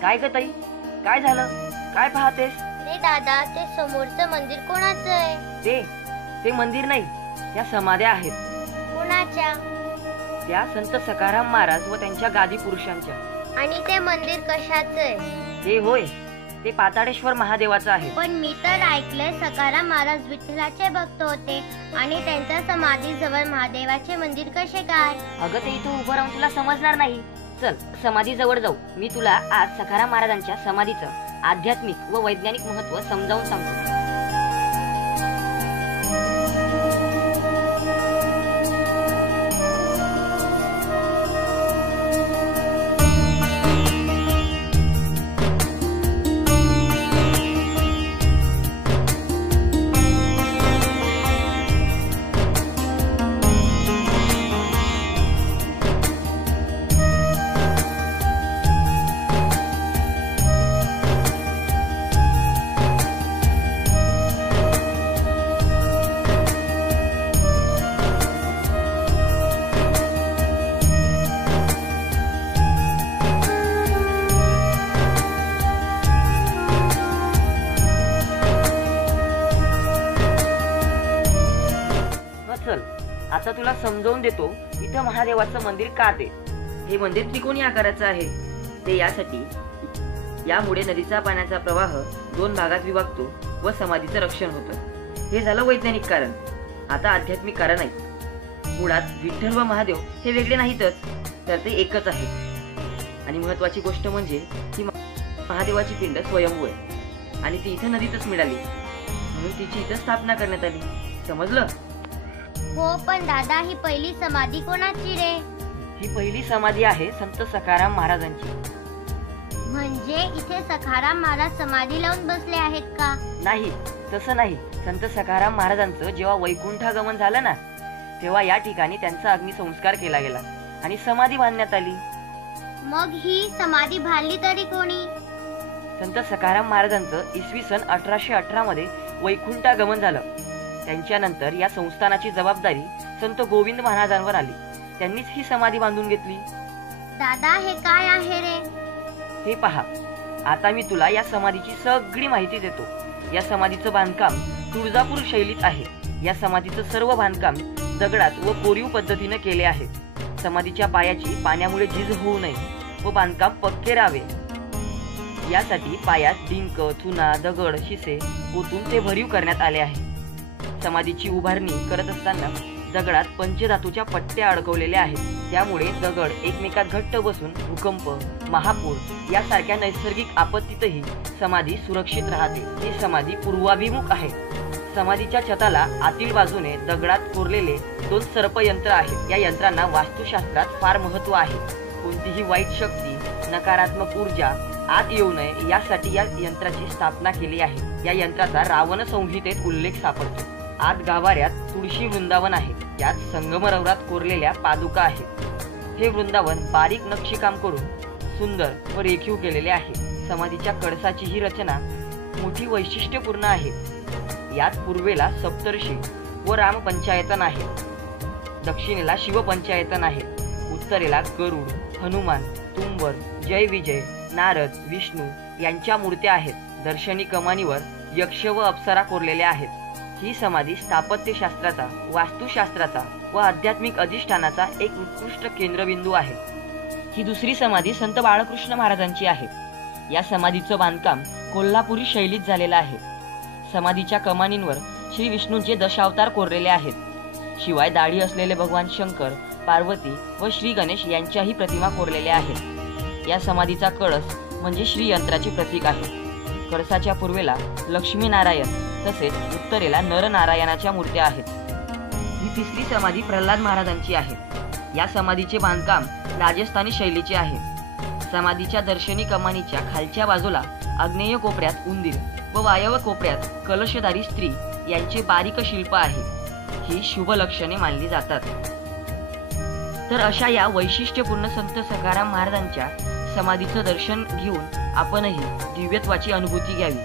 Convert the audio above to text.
काय ग ताई, काय झालं? काय पाहतेस? रे दादा, ते समोरचं मंदिर कोणाचं आहे? ते मंदिर नाही, त्या समाध्या आहेत. कोणाच्या? त्या संत सखाराम महाराज व त्यांच्या गादी पुरुषांच्या. आणि ते मंदिर कशाचं आहे? ते होय, ते पाताळेश्वर महादेवाचं आहे. पण मी तर ऐकलंय सखाराम महाराज विठ्ठलाचे भक्त होते आणि त्यांच्या समाधी जवळ महादेवाचे मंदिर कसे काय? अगं ते इथं उभं राहून तुला समजणार नाही. चल समाधी जवळ जाऊ. मी तुला आज सखाराम महाराजांच्या समाधीचं आध्यात्मिक व वैज्ञानिक महत्त्व समजावून सांगतो. चल आता तुला समजावून देतो इथं महादेवाचं मंदिर का ते. हे मंदिर त्रिकोणी आकाराचं आहे. ते यासाठी, यामुळे नदीचा पाण्याचा प्रवाह 2 भागात विभागतो व समाधीचं रक्षण होतं. हे झालं वैज्ञानिक कारण. आता आध्यात्मिक कारण आहे. मुळात विठ्ठल व महादेव हे वेगळे नाहीतच, तर ते एकच आहे. आणि महत्वाची गोष्ट म्हणजे की महादेवाची पिंड स्वयंभू आहे आणि ती इथं नदीतच मिळाली, म्हणून तिची इथं स्थापना करण्यात आली. समजलं? हो, पण दादा ही पहिली समाधी कोणाची रे? ही पहिली समाधी आहे संत सखाराम महाराजांची. म्हणजे इथे सखाराम महाराज समाधी लावून बसले आहेत का? नाही, तसं नाही. संत सखाराम महाराजांचं जेव्हा वैकुंठागमन झालं ना, तेव्हा या ठिकाणी त्यांचा अग्निसंस्कार केला गेला आणि समाधी बांधण्यात आली. मग ही समाधी बांधली तरी कोणी? संत सखाराम महाराजांचं इसवी सन 1818 मध्ये वैकुंठागमन झालं. त्यांच्यानंतर या संस्थानाची जबाबदारी संत गोविंद महाराजांवर आली. त्यांनीच ही समाधी बांधून घेतली. दादा हे काय आहे रे? हे पहा, आता मी तुला या समाधीची सगळी माहिती देतो. या समाधीचं बांधकाम तुळजापूर शैलीत आहे. या समाधीचं सर्व बांधकाम दगडात व कोरीव पद्धतीने केले आहे. समाधीच्या पायाची पाण्यामुळे झीज होऊ नये व बांधकाम पक्के राहावे यासाठी पायात डिंक, चुना, दगड, शिसे ओतून ते भरीव करण्यात आले आहे. समाधीची उभारणी करत असताना दगडात पंचधातूच्या पट्ट्या अडकवलेल्या आहेत. त्यामुळे दगड एकमेकात घट्ट बसून भूकंप, महापूर यासारख्या नैसर्गिक आपत्तीतही समाधी सुरक्षित राहते. ही समाधी पूर्वाभिमुख आहे. समाधीच्या छताला आतील बाजूने दगडात कोरलेले 2 सर्पयंत्र आहेत. या यंत्रांना वास्तुशास्त्रात फार महत्त्व आहे. कोणतीही वाईट शक्ती, नकारात्मक ऊर्जा आत येऊ नये यासाठी या यंत्राची स्थापना केली आहे. या यंत्राचा रावण संहितेत उल्लेख सापडतो. आत गाभाऱ्यात तुळशी वृंदावन आहे. यात संगमरवरात कोरलेल्या पादुका आहेत. हे वृंदावन बारीक नक्षीकाम करून सुंदर व रेखीव केलेले आहे. समाधीच्या कळसाची ही रचना मोठी वैशिष्ट्यपूर्ण आहे. यात पूर्वेला सप्तर्षी व राम पंचायतन आहे. दक्षिणेला शिव पंचायतन आहे. उत्तरेला गरुड, हनुमान, तुंबर, जय विजय, नारद, विष्णू यांच्या मूर्त्या आहेत. दर्शनी कमानीवर यक्ष व अप्सरा कोरलेल्या आहेत. ही समाधी स्थापत्यशास्त्राचा, वास्तुशास्त्राचा व आध्यात्मिक अधिष्ठानाचा एक उत्कृष्ट केंद्रबिंदू आहे. ही दुसरी समाधी संत बाळकृष्ण महाराजांची आहे. या समाधीचं बांधकाम कोल्हापुरी शैलीत झालेलं आहे. समाधीच्या कमानींवर श्री विष्णूंचे दशावतार कोरलेले आहेत. शिवाय दाढी असलेले भगवान शंकर, पार्वती व श्री गणेश यांच्याही प्रतिमा कोरलेल्या आहेत. या समाधीचा कळस म्हणजे श्रीयंत्राचे प्रतीक आहे. कळसाच्या पूर्वेला लक्ष्मीनारायण तसेच उत्तरेला नरनारायणाच्या मूर्त्या आहेत. ही तिसरी समाधी प्रल्हाद महाराजांची आहे. या समाधीचे बांधकाम राजस्थानी शैलीचे आहे. समाधीच्या दर्शनी कमानीच्या खालच्या बाजूला आग्नेय कोपऱ्यात उंदीर व वायव्य कोपऱ्यात कलशधारी स्त्री यांचे बारीक शिल्प आहे. ही शुभ लक्षणे मानली जातात. तर अशा या वैशिष्ट्यपूर्ण संत सखाराम महाराजांच्या समाधीचं दर्शन घेऊन आपणही दिव्यत्वाची अनुभूती घ्यावी.